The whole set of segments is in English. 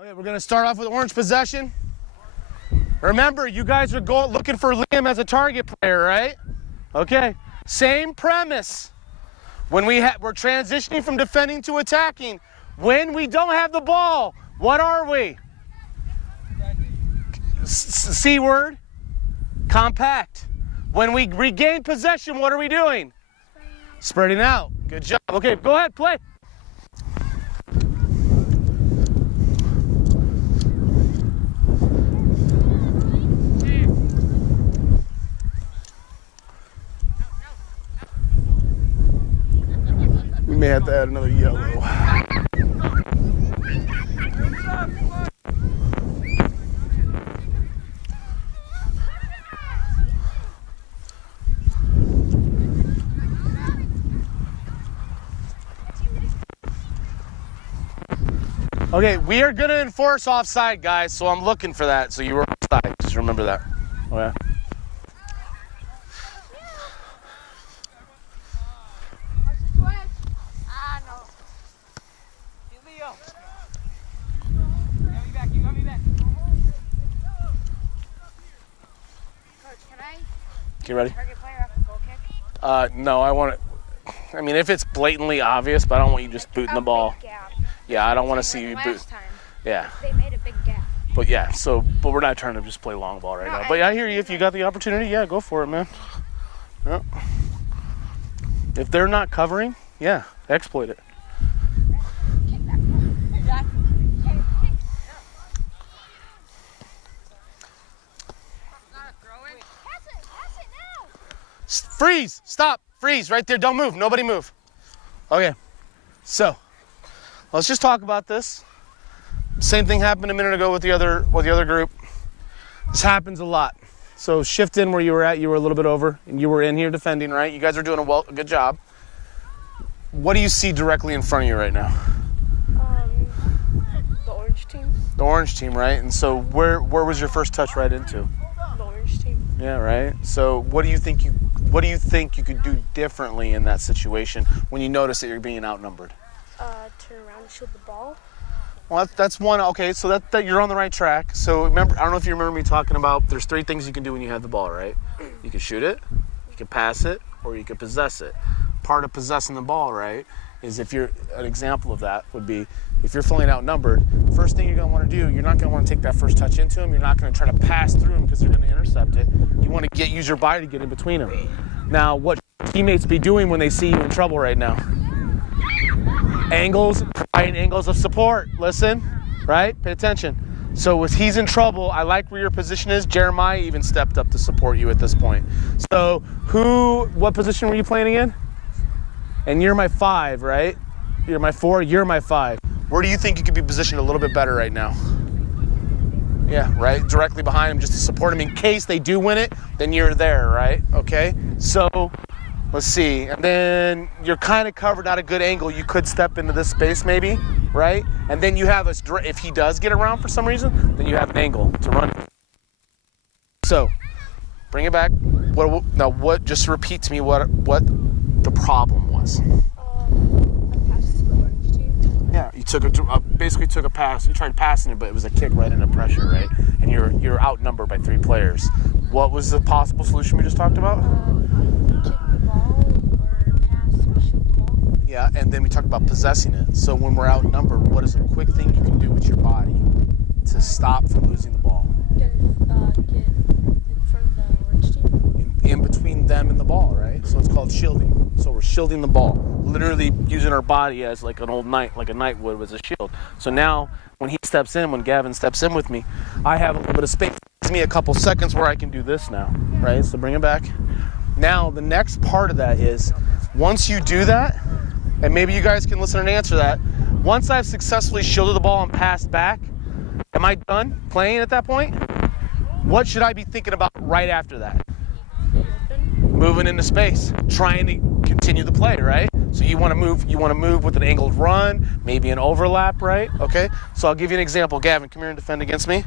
Okay, we're gonna start off with orange possession. Remember, you guys are looking for Liam as a target player, right? Okay, same premise. When we're transitioning from defending to attacking, when we don't have the ball, what are we? C word, compact. When we regain possession, what are we doing? Spreading out. Good job. Okay, go ahead, play. We may have to add another yellow. Okay, we are going to enforce offside, guys, so I'm looking for that. So you were offside. Just remember that. Okay. You ready? No, I want it. I mean, if it's blatantly obvious, but I don't want you just booting the ball. Yeah, I don't want to see you boot. Yeah. They made a big gap. But yeah, but we're not trying to just play long ball right now. But yeah, I hear you. If you got the opportunity, yeah, go for it, man. Yeah. If they're not covering, yeah, exploit it. Freeze! Stop! Freeze! Right there. Don't move. Nobody move. Okay. So, let's just talk about this. Same thing happened a minute ago with the other group. This happens a lot. So shift in where you were at. You were a little bit over, and you were in here defending, right? You guys are doing a good job. What do you see directly in front of you right now? The orange team. The orange team, right? And so where was your first touch right into? The orange team. Yeah, right. So what do you think you could do differently in that situation when you notice that you're being outnumbered? Turn around and shoot the ball. Well, that's one. Okay, so that you're on the right track. So remember, I don't know if you remember me talking about there's 3 things you can do when you have the ball, right? You can shoot it, you can pass it, or you can possess it. Part of possessing the ball, right, is an example of that would be if you're feeling outnumbered, first thing you're going to want to do, you're not going to want to take that first touch into him. You're not going to try to pass through him because they're going to intercept it. You want to use your body to get in between them. Now, what teammates be doing when they see you in trouble right now? Providing angles of support. Listen, right? Pay attention. So if he's in trouble, I like where your position is. Jeremiah even stepped up to support you at this point. So what position were you playing again? And you're my 5, right? You're my 4, you're my 5. Where do you think you could be positioned a little bit better right now? Yeah, right? Directly behind him just to support him in case they do win it, then you're there, right? Okay, so let's see. And then you're kind of covered at a good angle. You could step into this space maybe, right? And then you have if he does get around for some reason, then you have an angle to run. So, bring it back. Just repeat to me what the problem was. I passed to the orange team. Yeah, you basically took a pass. You tried passing it, but it was a kick right into pressure, right? And you're outnumbered by 3 players. What was the possible solution we just talked about? Kick the ball or pass or shoot the ball. Yeah, and then we talked about possessing it. So when we're outnumbered, what is a quick thing you can do with your body to stop from losing the ball? Get in front of the orange team. In between them and the ball, right? So it's called shielding. So we're shielding the ball, literally using our body as like an old knight, like a knight would as a shield. So now when Gavin steps in with me, I have a little bit of space. It gives me a couple seconds where I can do this now, right? So bring it back. Now the next part of that is, once you do that, and maybe you guys can listen and answer that, once I've successfully shielded the ball and passed back, am I done playing at that point? What should I be thinking about right after that? Moving into space, trying to continue the play, right? So you want to move with an angled run, maybe an overlap, right? Okay, so I'll give you an example. Gavin, come here and defend against me.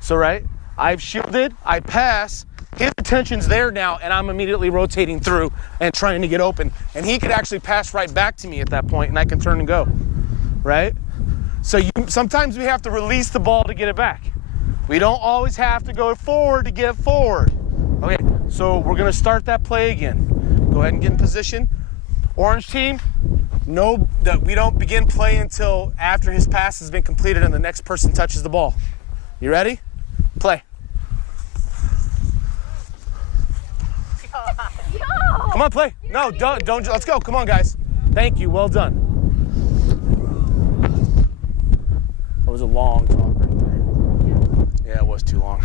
So, right, I've shielded, I pass, his attention's there now, and I'm immediately rotating through and trying to get open. And he could actually pass right back to me at that point, and I can turn and go, right? So sometimes we have to release the ball to get it back. We don't always have to go forward to get forward. Okay, so we're gonna start that play again. Go ahead and get in position. Orange team, know that we don't begin play until after his pass has been completed and the next person touches the ball. You ready? Play. Come on, play. No, don't, let's go. Come on, guys. Thank you, well done. That was a long talk right there. Yeah, it was too long.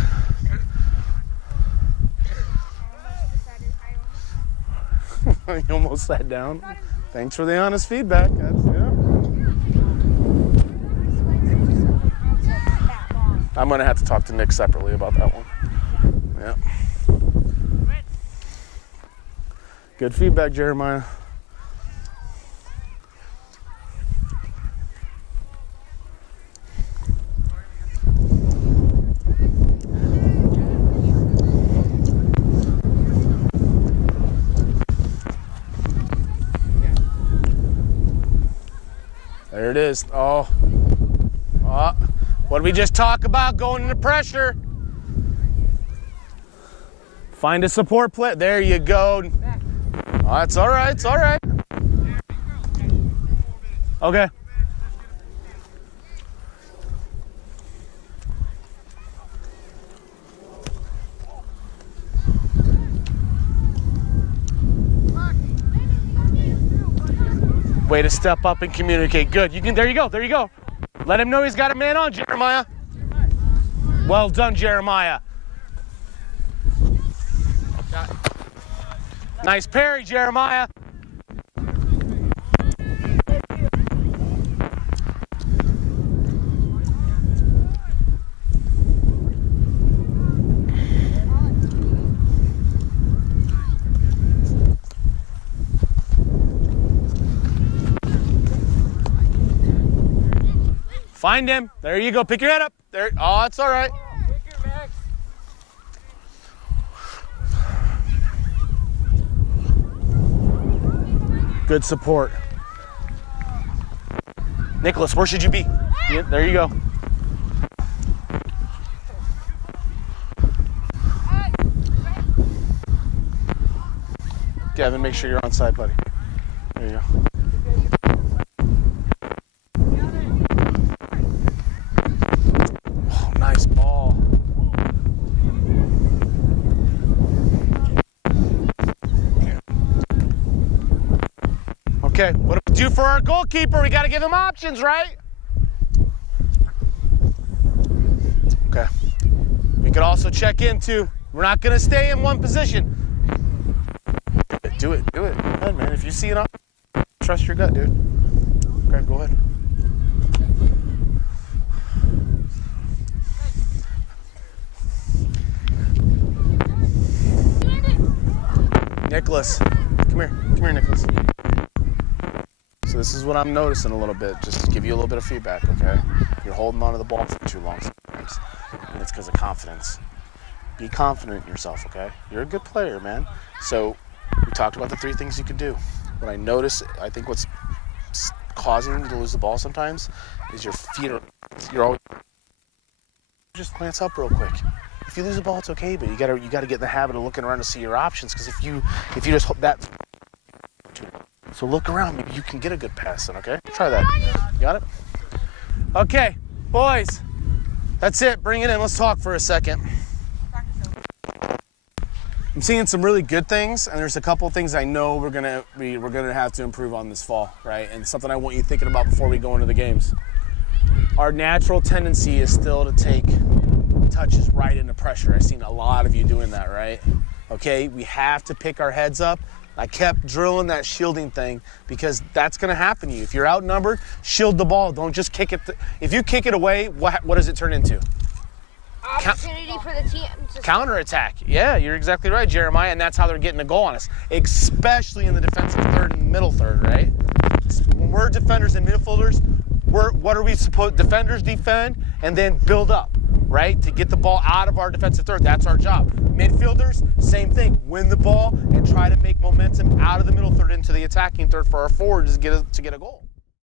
You almost sat down. Thanks for the honest feedback. I'm gonna have to talk to Nick separately about that one. Yeah. Good feedback, Jeremiah. There it is. Oh. What did we just talk about? Going into pressure. Find a support play. There you go. Oh, that's all right. It's all right. Okay. Way to step up and communicate. Good. You can. There you go. There you go. Let him know he's got a man on, Jeremiah. Well done, Jeremiah. Nice parry, Jeremiah. Find him. There you go. Pick your head up. There. Oh, it's all right. Good support. Nicholas, where should you be? Yeah, there you go. Gavin, make sure you're on side, buddy. There you go. Oh, nice ball. Okay, what do we do for our goalkeeper? We got to give him options, right? Okay. We could also check into, we're not going to stay in one position. Do it. Go ahead, man. If you see it on, trust your gut, dude. Okay, go ahead. Nicholas, come here, Nicholas. So this is what I'm noticing a little bit, just to give you a little bit of feedback, okay? You're holding onto the ball for too long sometimes, and it's because of confidence. Be confident in yourself, okay? You're a good player, man. So we talked about the 3 things you could do. What I notice, I think what's causing you to lose the ball sometimes is your feet you're always, just glance up real quick. If you lose the ball, it's okay, but you gotta get in the habit of looking around to see your options, because if you just hold that. So look around, maybe you can get a good pass in, okay? Try that. You got it? Okay, boys, that's it. Bring it in. Let's talk for a second. I'm seeing some really good things, and there's a couple things I know we're gonna have to improve on this fall, right? And something I want you thinking about before we go into the games. Our natural tendency is still to take touches right into pressure. I've seen a lot of you doing that, right? Okay, we have to pick our heads up. I kept drilling that shielding thing because that's going to happen to you. If you're outnumbered, shield the ball. Don't just kick it. If you kick it away, what does it turn into? Opportunity for the team to counterattack. Yeah, you're exactly right, Jeremiah, and that's how they're getting a goal on us, especially in the defensive third and middle third, right? When we're defenders and midfielders, what are we supposed? Defenders defend and then build up, right? To get the ball out of our defensive third. That's our job. Midfielders, same thing. Win the ball and try to make momentum out of the middle third into the attacking third for our forwards to get a goal.